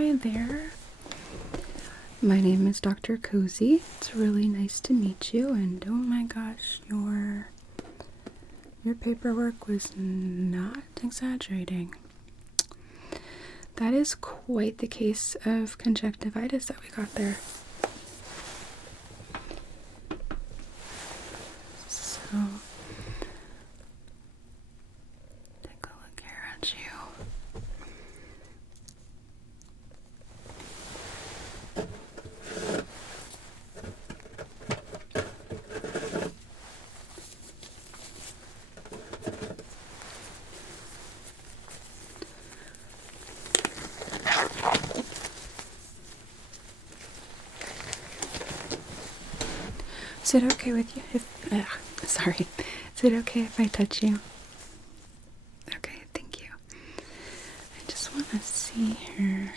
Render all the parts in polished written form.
Hi there. My name is Dr. Cozy. It's really nice to meet you, and oh my gosh, your paperwork was not exaggerating. That is quite the case of conjunctivitis that we got there. So, take a look here at you. Is it okay with you sorry. Is it okay if I touch you? Okay, thank you. I just want to see here.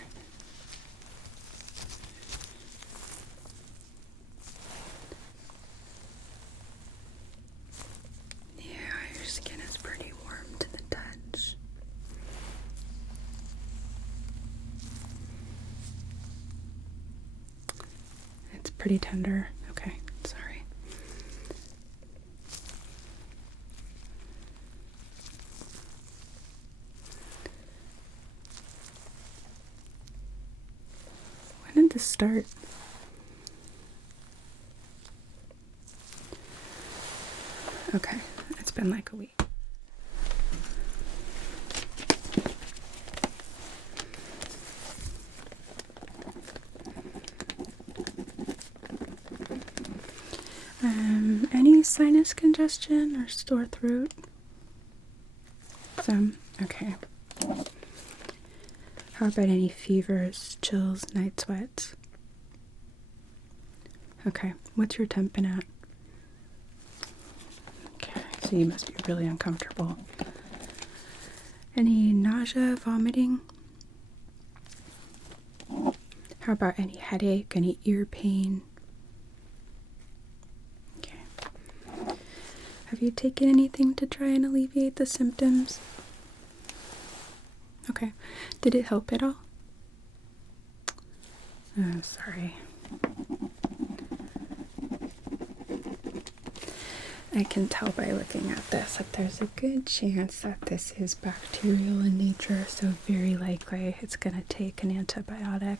Yeah, your skin is pretty warm to the touch. It's pretty tender. Okay, sorry. When did this start? Okay, it's been like a week. Any sinus congestion or sore throat? Some? Okay. How about any fevers, chills, night sweats? Okay. What's your temp been at? Okay, so you must be really uncomfortable. Any nausea, vomiting? How about any headache, any ear pain? Okay. Have you taken anything to try and alleviate the symptoms? Okay. Did it help at all? Oh, sorry. I can tell by looking at this that there's a good chance that this is bacterial in nature, so very likely it's going to take an antibiotic.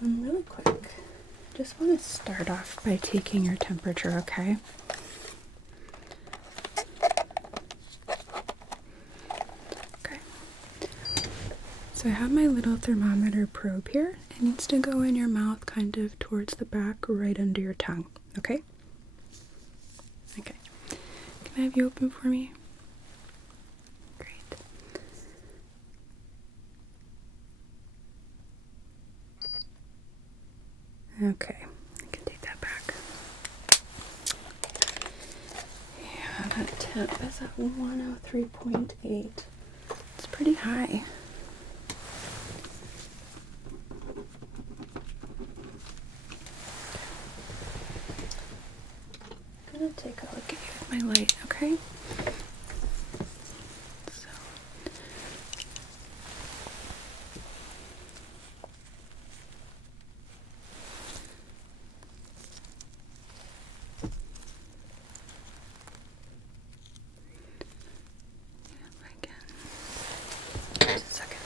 Really quick, just want to start off by taking your temperature, okay? Okay. So I have my little thermometer probe here. It needs to go in your mouth kind of towards the back, right under your tongue, okay? Okay. Can I have you open for me? Great. Okay, I can take that back. Yeah, that temp is at 103.8. It's pretty high. I'm gonna take a look at you with my light, okay? So. Just a second.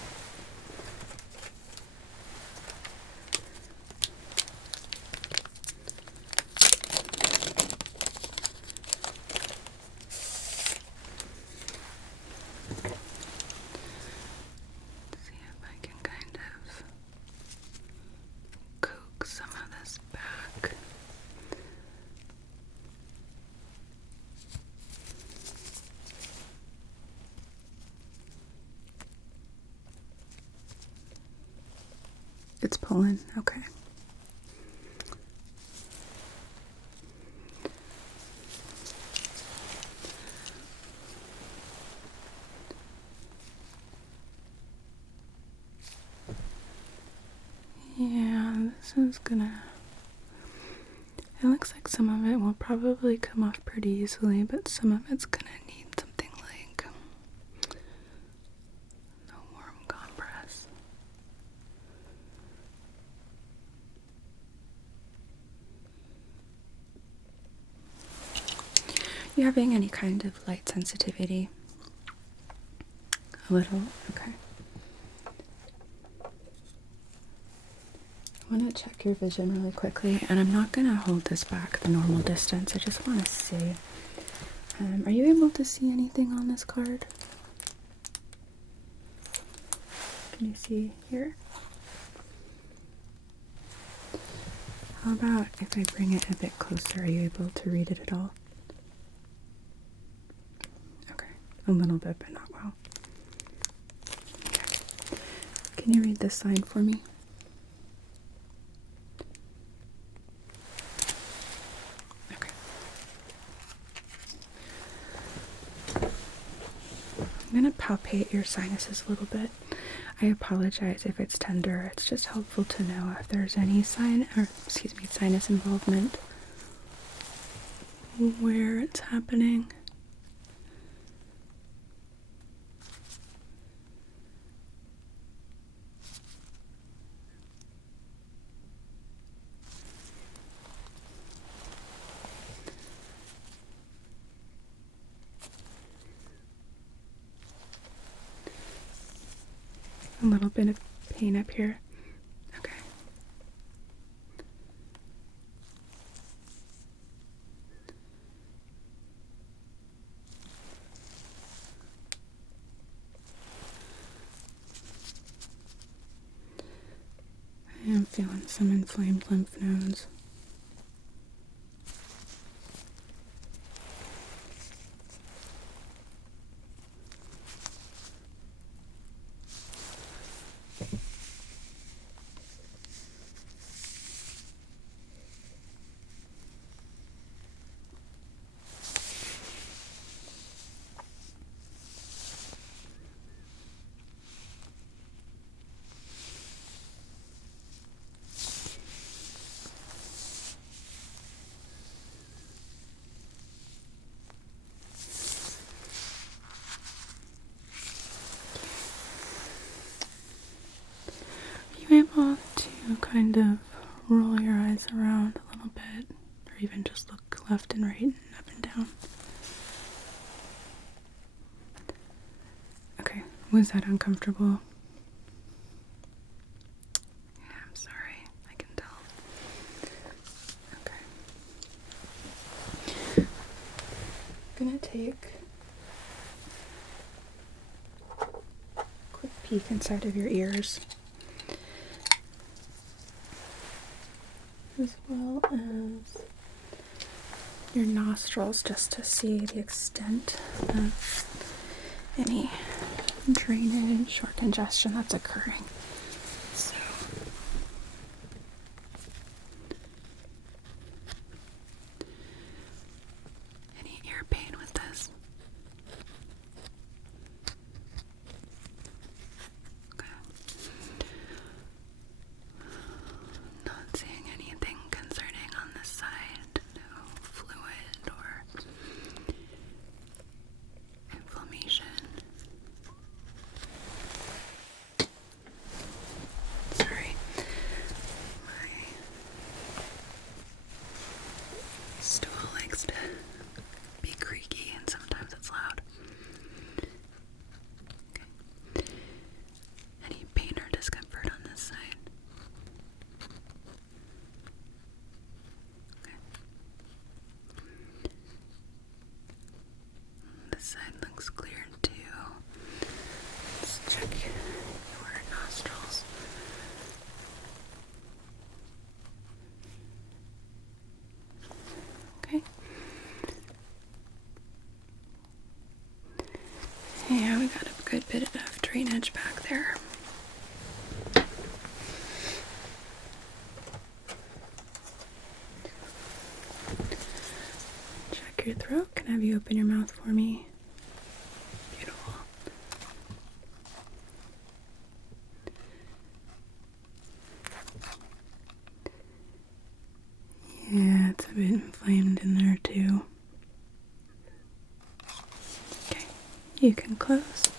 See if I can kind of coax some of this back. It's pulling, okay. Yeah, this is gonna... It looks like some of it will probably come off pretty easily, but some of it's gonna need something like a warm compress. you having any kind of light sensitivity? A little? Okay. I want to check your vision really quickly, and I'm not going to hold this back the normal distance. I just want to see. Are you able to see anything on this card? Can you see here? How about if I bring it a bit closer? Are you able to read it at all? Okay, a little bit, but not well. Okay. Can you read this sign for me? Okay. I'm going to palpate your sinuses a little bit. I apologize if it's tender. It's just helpful to know if there's any sinus involvement, where it's happening. A little bit of pain up here. Okay. I am feeling some inflamed lymph nodes. Are you able to kind of roll your eyes around a little bit, or even just look left and right and up and down? Okay, was that uncomfortable? Yeah, I'm sorry, I can tell. Okay. I'm gonna take a quick peek inside of your ears, as well as your nostrils, just to see the extent of any drainage or congestion that's occurring. So, any ear pain with this? Okay. Not seeing anything concerning on this side. No fluid or inflammation. Sorry, my stool likes to be creaky and sometimes it's loud. Okay. Any pain or discomfort on this side? Okay. This side looks clear too. Let's check your nostrils. Okay. Yeah, we got a good bit of drainage back there. Check your throat. Can I have you open your mouth for me? Beautiful. Yeah, it's a bit inflamed in there too. Okay, you can close.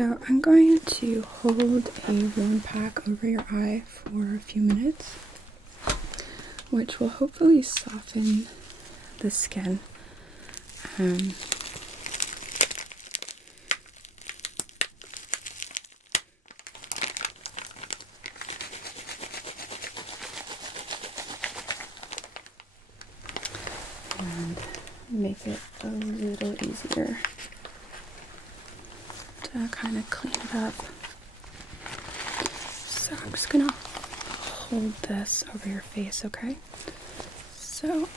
So I'm going to hold a warm pack over your eye for a few minutes, which will hopefully soften the skin. And make it a little easier to kind of clean it up. So I'm just gonna hold this over your face, okay? So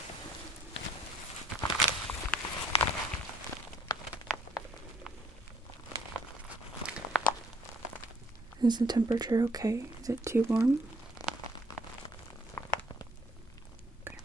is the temperature okay? Is it too warm? Okay.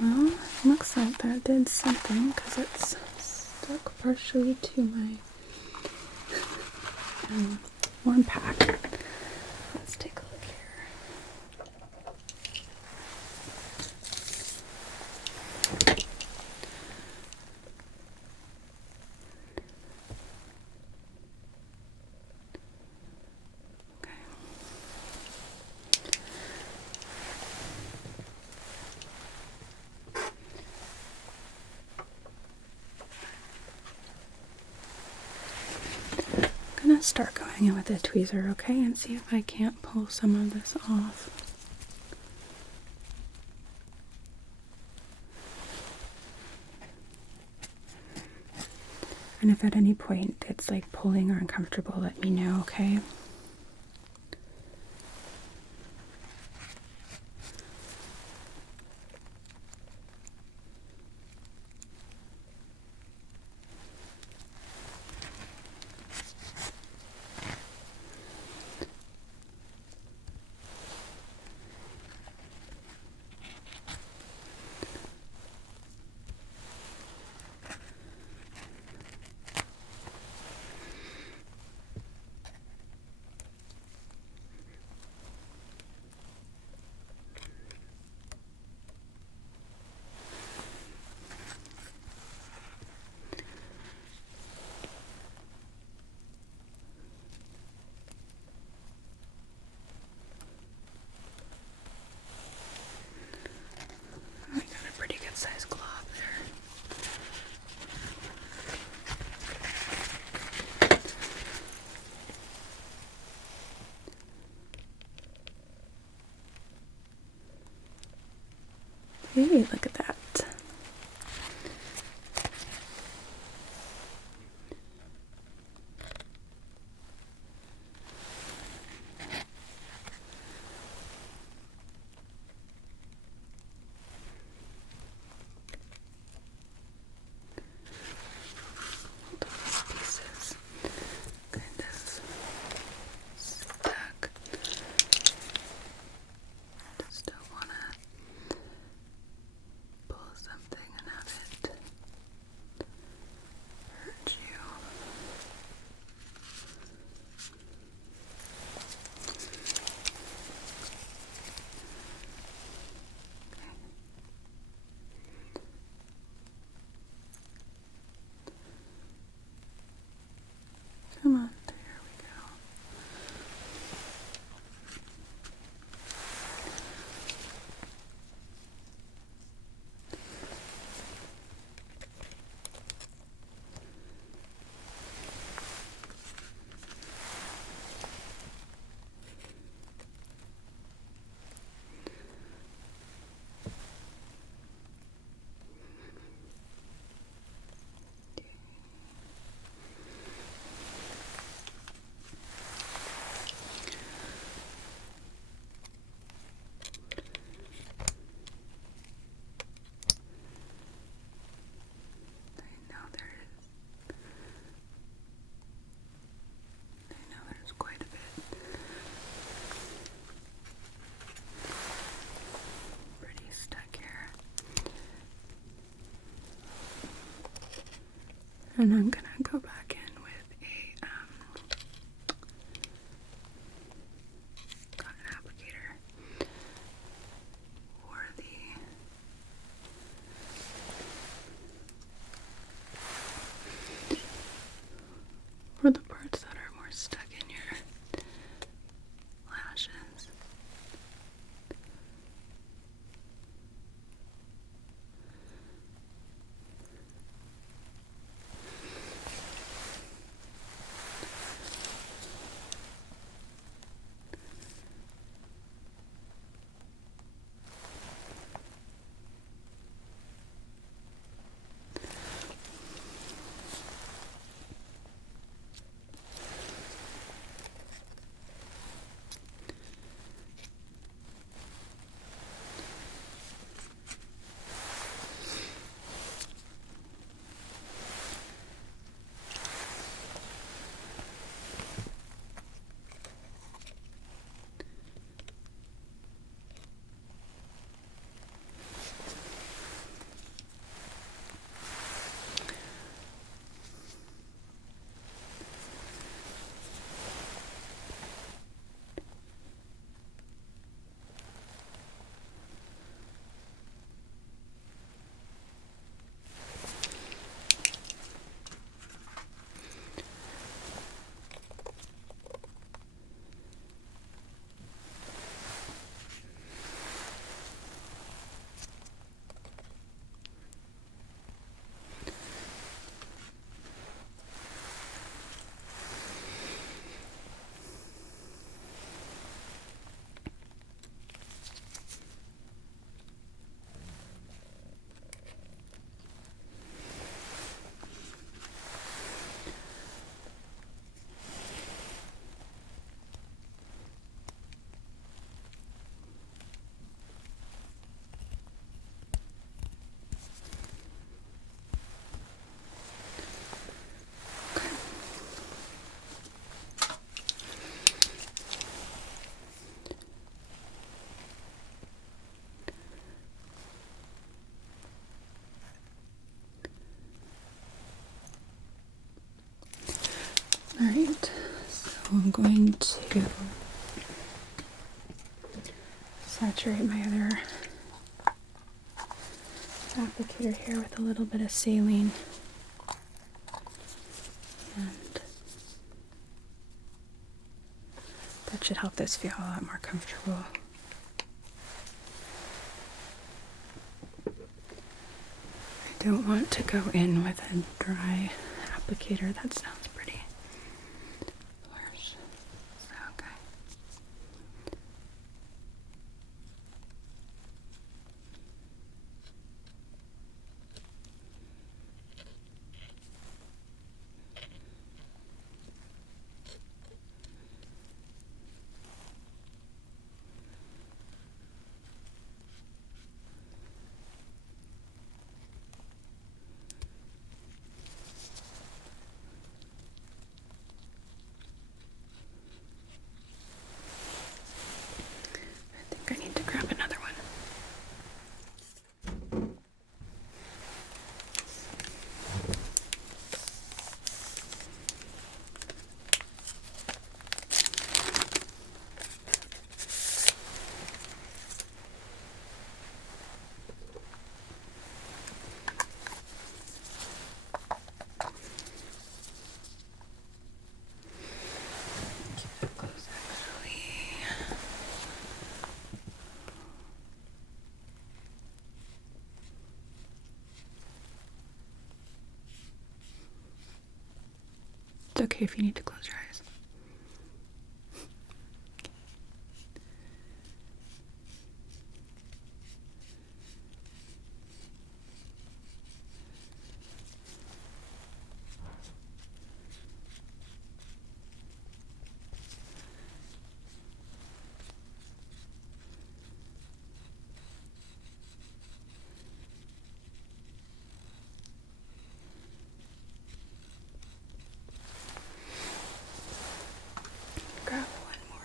Well, looks like that did something because it's stuck partially to my warm pack. Let's take a look here. I'm gonna start going in with a tweezer, okay, and see if I can't pull some of this off. And if at any point it's like pulling or uncomfortable, let me know, okay? I got a pretty good sized cloth there. Hey, look at that. Those pieces kind of stuck. Just don't want to pull something and have it hurt you. Come on, there we go. I know there's quite a bit. Pretty stuck here. And I'm gonna go back in with a cotton applicator for the parts that are more stuck in your lashes. Alright, so I'm going to saturate my other applicator here with a little bit of saline. And that should help this feel a lot more comfortable. I don't want to go in with a dry applicator. That sounds pretty harsh. So, okay. I think I need to grab another one. Keep it close, actually. It's okay if you need to close your eyes. Grab one more.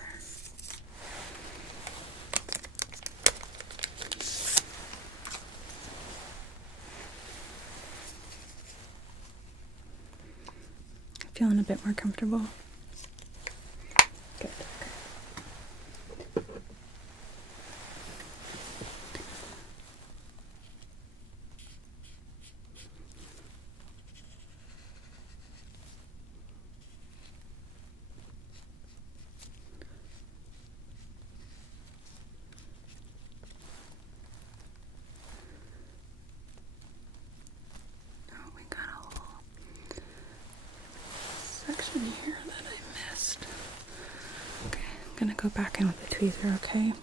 Feeling a bit more comfortable? Good. Okay. Oh, we got a whole section here that I missed. Okay, I'm gonna go back in with the tweezer, okay?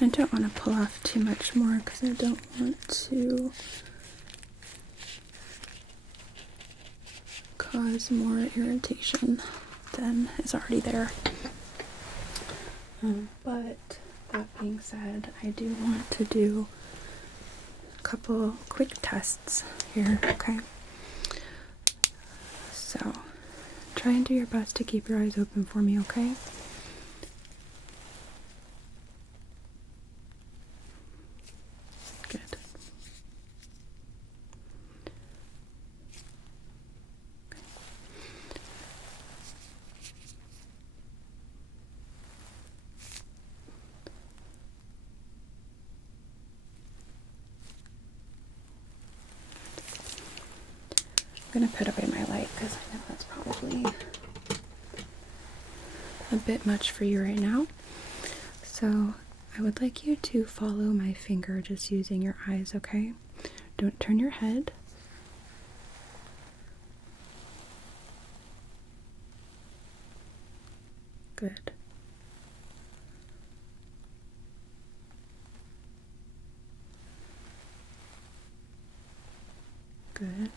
I don't want to pull off too much more because I don't want to cause more irritation than is already there. But that being said, I do want to do a couple quick tests here, okay? So try and do your best to keep your eyes open for me, okay? Good. I'm going to put away my light because I know that's probably a bit much for you right now. So I would like you to follow my finger just using your eyes, okay? Don't turn your head. Good. Good.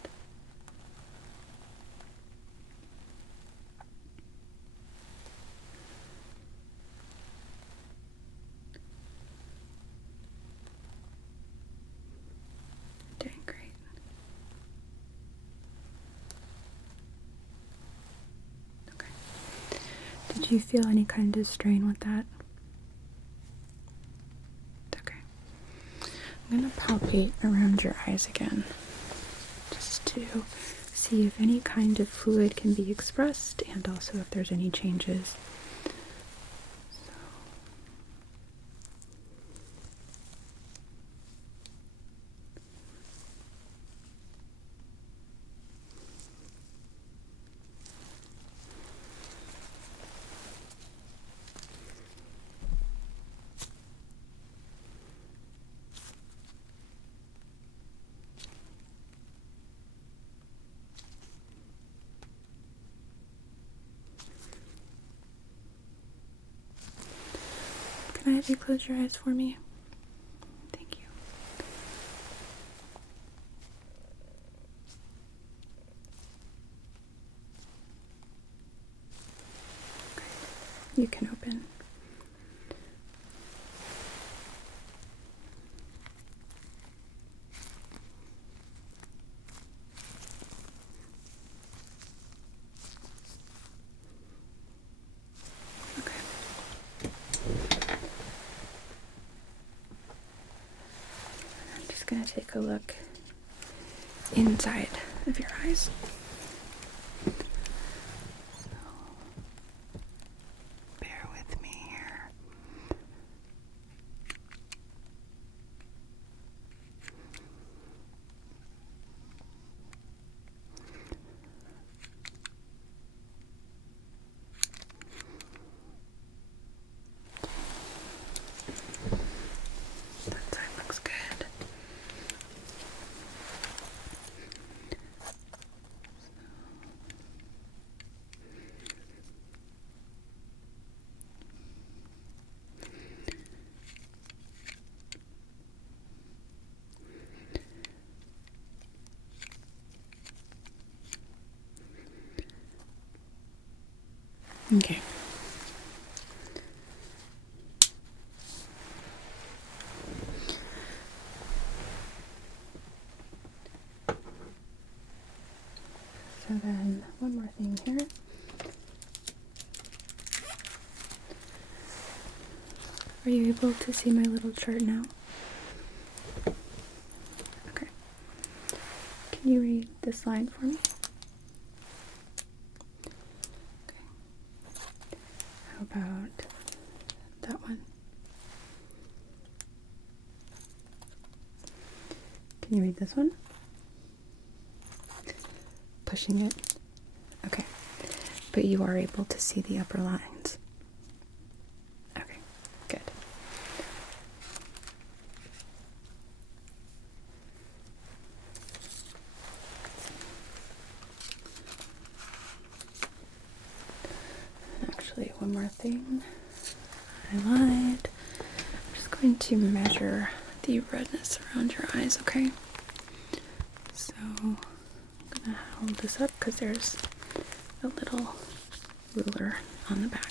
Doing great. Okay. Did you feel any kind of strain with that? Okay. I'm going to palpate around your eyes again, just to see if any kind of fluid can be expressed and also if there's any changes. Can I have you close your eyes for me? Thank you. Okay. You can open. Going to take a look inside of your eyes. So, bear with me here. That side looks good. Okay. So then, one more thing here. Are you able to see my little chart now? Okay. Can you read this line for me? How about that one? Can you read this one? Pushing it? Okay. But you are able to see the upper lines. Okay, good. Actually, one more thing. I lied. I'm just going to measure the redness around your eyes, okay? So, I'm gonna hold this up because there's a little ruler on the back.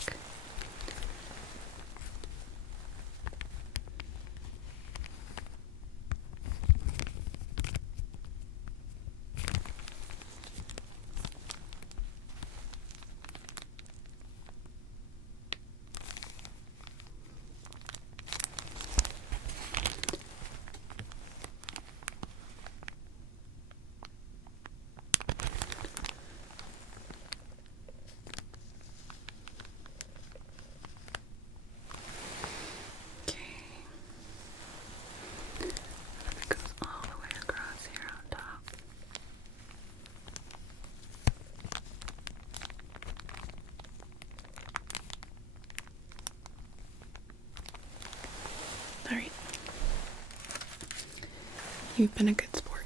You've been a good sport.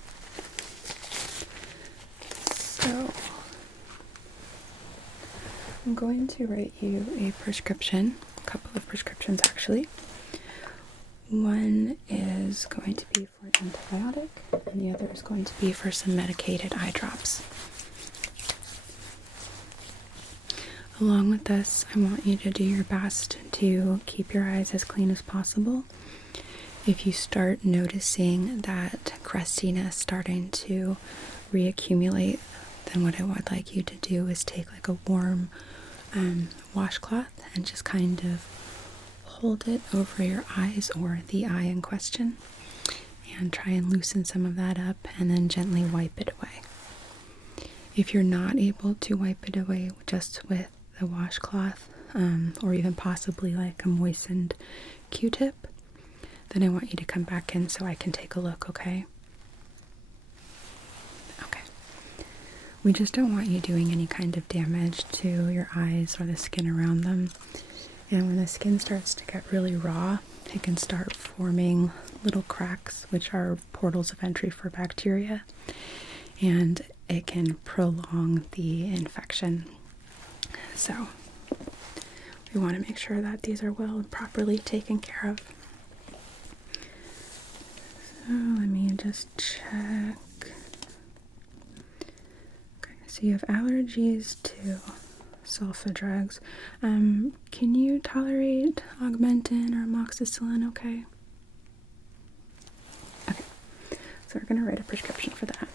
So, I'm going to write you a prescription, a couple of prescriptions actually. One is going to be for an antibiotic, and the other is going to be for some medicated eye drops. Along with this, I want you to do your best to keep your eyes as clean as possible. If you start noticing that crustiness starting to reaccumulate, then what I would like you to do is take like a warm washcloth and just kind of hold it over your eyes or the eye in question and try and loosen some of that up and then gently wipe it away. If you're not able to wipe it away just with the washcloth or even possibly like a moistened Q-tip, then I want you to come back in so I can take a look, okay? Okay. We just don't want you doing any kind of damage to your eyes or the skin around them. And when the skin starts to get really raw, it can start forming little cracks, which are portals of entry for bacteria, and it can prolong the infection. So we want to make sure that these are well and properly taken care of. So let me just check. Okay, so you have allergies to sulfa drugs. Can you tolerate Augmentin or amoxicillin, okay? Okay, so we're going to write a prescription for that.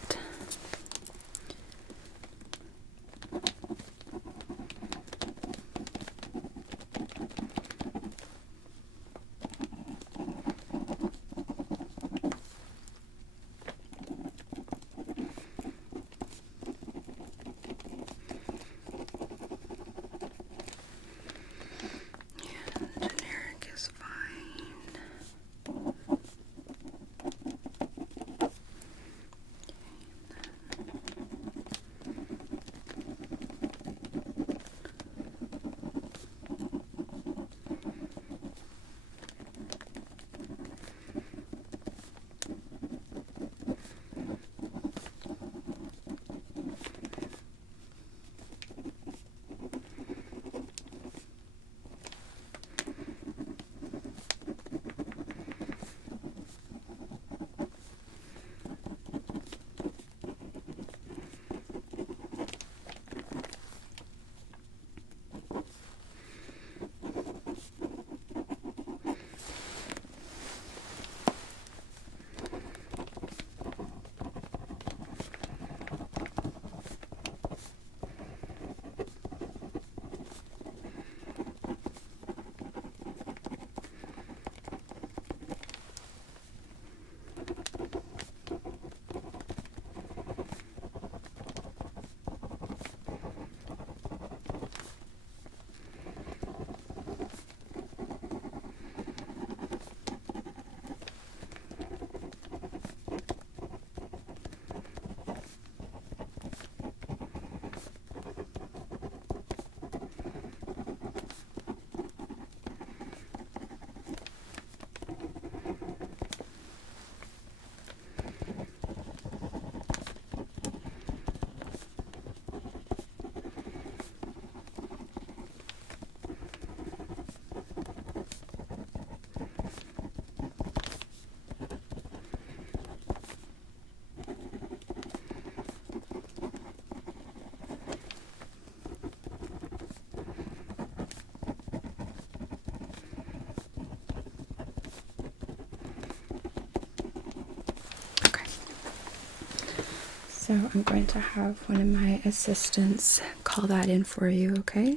So I'm going to have one of my assistants call that in for you, okay?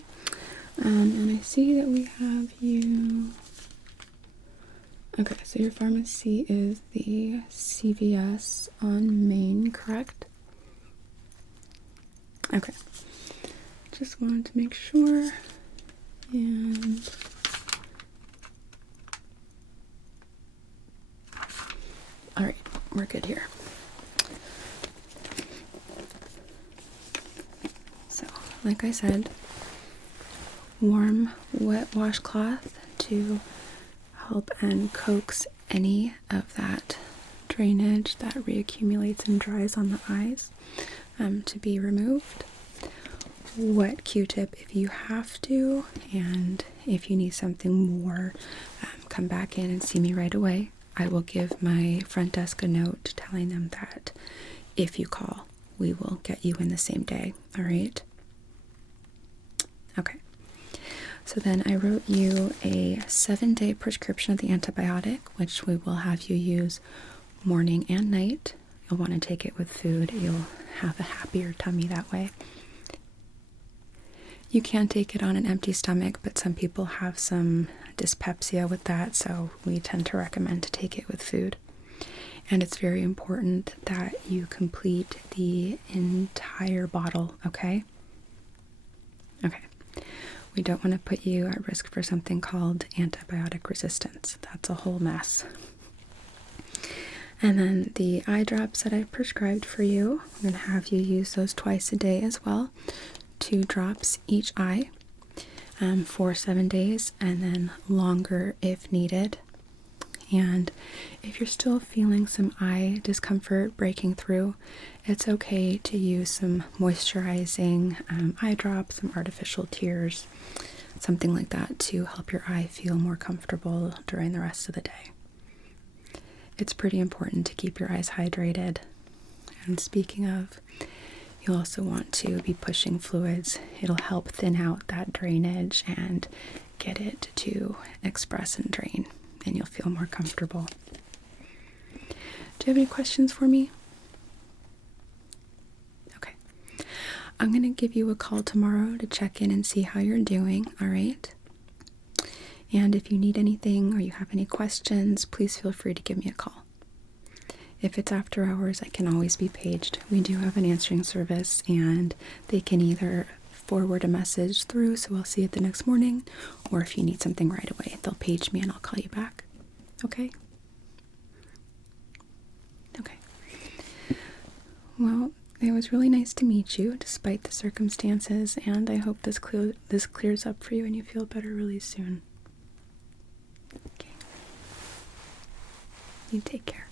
And I see that we have you. Okay, so your pharmacy is the CVS on Main, correct? Okay. Just wanted to make sure. And all right, we're good here. So, like I said, warm, wet washcloth to help and coax any of that drainage that reaccumulates and dries on the eyes to be removed. Wet Q-tip if you have to, and if you need something more, come back in and see me right away. I will give my front desk a note telling them that if you call, we will get you in the same day. All right? Okay. So then I wrote you a 7-day prescription of the antibiotic, which we will have you use morning and night. You'll want to take it with food. You'll have a happier tummy that way. You can take it on an empty stomach, but some people have some dyspepsia with that, so we tend to recommend to take it with food. And it's very important that you complete the entire bottle, okay? Okay. We don't want to put you at risk for something called antibiotic resistance. That's a whole mess. And then the eye drops that I prescribed for you, I'm going to have you use those twice a day as well. 2 drops each eye for 7 days, and then longer if needed. And if you're still feeling some eye discomfort breaking through, it's okay to use some moisturizing eye drops, some artificial tears, something like that to help your eye feel more comfortable during the rest of the day. It's pretty important to keep your eyes hydrated. And speaking of, you also want to be pushing fluids. It'll help thin out that drainage and get it to express and drain, and you'll feel more comfortable. Do you have any questions for me? Okay. I'm going to give you a call tomorrow to check in and see how you're doing, all right? And if you need anything or you have any questions, please feel free to give me a call. If it's after hours, I can always be paged. We do have an answering service, and they can either forward a message through, so I'll see it the next morning, or if you need something right away, they'll page me and I'll call you back. Okay? Okay. Well, it was really nice to meet you, despite the circumstances, and I hope this clears up for you and you feel better really soon. Okay. You take care.